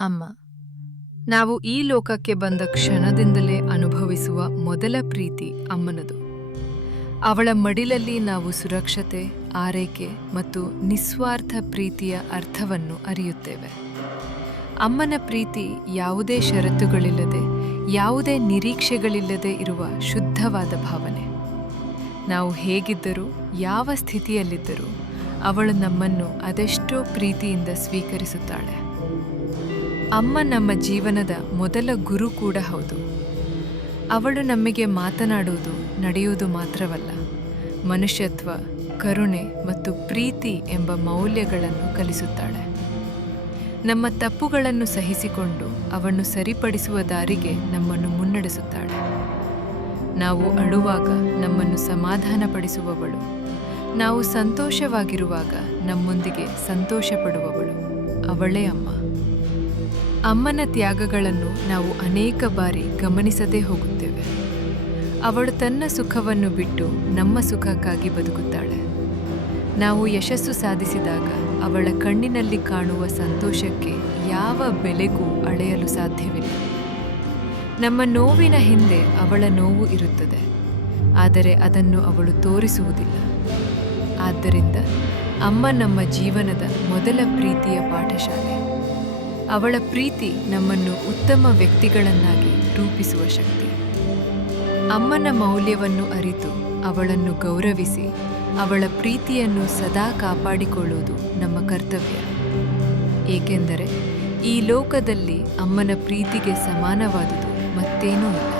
ಅಮ್ಮ ನಾವು ಈ ಲೋಕಕ್ಕೆ ಬಂದ ಕ್ಷಣದಿಂದಲೇ ಅನುಭವಿಸುವ ಮೊದಲ ಪ್ರೀತಿ ಅಮ್ಮನದು. ಅವಳ ಮಡಿಲಲ್ಲಿ ನಾವು ಸುರಕ್ಷತೆ, ಆರೈಕೆ ಮತ್ತು ನಿಸ್ವಾರ್ಥ ಪ್ರೀತಿಯ ಅರ್ಥವನ್ನು ಅರಿಯುತ್ತೇವೆ. ಅಮ್ಮನ ಪ್ರೀತಿ ಯಾವುದೇ ಷರತ್ತುಗಳಿಲ್ಲದೆ, ಯಾವುದೇ ನಿರೀಕ್ಷೆಗಳಿಲ್ಲದೆ ಇರುವ ಶುದ್ಧವಾದ ಭಾವನೆ. ನಾವು ಹೇಗಿದ್ದರೂ, ಯಾವ ಸ್ಥಿತಿಯಲ್ಲಿದ್ದರೂ ಅವಳು ನಮ್ಮನ್ನು ಅದೆಷ್ಟೋ ಪ್ರೀತಿಯಿಂದ ಸ್ವೀಕರಿಸುತ್ತಾಳೆ. ಅಮ್ಮ ನಮ್ಮ ಜೀವನದ ಮೊದಲ ಗುರು ಕೂಡ ಹೌದು. ಅವಳು ನಮಗೆ ಮಾತನಾಡುವುದು, ನಡೆಯುವುದು ಮಾತ್ರವಲ್ಲ, ಮನುಷ್ಯತ್ವ, ಕರುಣೆ ಮತ್ತು ಪ್ರೀತಿ ಎಂಬ ಮೌಲ್ಯಗಳನ್ನು ಕಲಿಸುತ್ತಾಳೆ. ನಮ್ಮ ತಪ್ಪುಗಳನ್ನು ಸಹಿಸಿಕೊಂಡು ಅವನ್ನು ಸರಿಪಡಿಸುವ ದಾರಿಗೆ ನಮ್ಮನ್ನು ಮುನ್ನಡೆಸುತ್ತಾಳೆ. ನಾವು ಅಳುವಾಗ ನಮ್ಮನ್ನು ಸಮಾಧಾನಪಡಿಸುವವಳು, ನಾವು ಸಂತೋಷವಾಗಿರುವಾಗ ನಮ್ಮೊಂದಿಗೆ ಸಂತೋಷಪಡುವವಳು ಅವಳೇ ಅಮ್ಮ. ಅಮ್ಮನ ತ್ಯಾಗಗಳನ್ನು ನಾವು ಅನೇಕ ಬಾರಿ ಗಮನಿಸದೇ ಹೋಗುತ್ತೇವೆ. ಅವಳು ತನ್ನ ಸುಖವನ್ನು ಬಿಟ್ಟು ನಮ್ಮ ಸುಖಕ್ಕಾಗಿ ಬದುಕುತ್ತಾಳೆ. ನಾವು ಯಶಸ್ಸು ಸಾಧಿಸಿದಾಗ ಅವಳ ಕಣ್ಣಿನಲ್ಲಿ ಕಾಣುವ ಸಂತೋಷಕ್ಕೆ ಯಾವ ಬೆಲೆಗೂ ಅಳೆಯಲು ಸಾಧ್ಯವಿಲ್ಲ. ನಮ್ಮ ನೋವಿನ ಹಿಂದೆ ಅವಳ ನೋವು ಇರುತ್ತದೆ, ಆದರೆ ಅದನ್ನು ಅವಳು ತೋರಿಸುವುದಿಲ್ಲ. ಆದ್ದರಿಂದ ಅಮ್ಮ ನಮ್ಮ ಜೀವನದ ಮೊದಲ ಪ್ರೀತಿಯ ಪಾಠಶಾಲೆ. ಅವಳ ಪ್ರೀತಿ ನಮ್ಮನ್ನು ಉತ್ತಮ ವ್ಯಕ್ತಿಗಳನ್ನಾಗಿ ರೂಪಿಸುವ ಶಕ್ತಿ. ಅಮ್ಮನ ಮೌಲ್ಯವನ್ನು ಅರಿತು ಅವಳನ್ನು ಗೌರವಿಸಿ ಅವಳ ಪ್ರೀತಿಯನ್ನು ಸದಾ ಕಾಪಾಡಿಕೊಳ್ಳುವುದು ನಮ್ಮ ಕರ್ತವ್ಯ. ಏಕೆಂದರೆ ಈ ಲೋಕದಲ್ಲಿ ಅಮ್ಮನ ಪ್ರೀತಿಗೆ ಸಮಾನವಾದುದು ಮತ್ತೇನೂ ಇಲ್ಲ.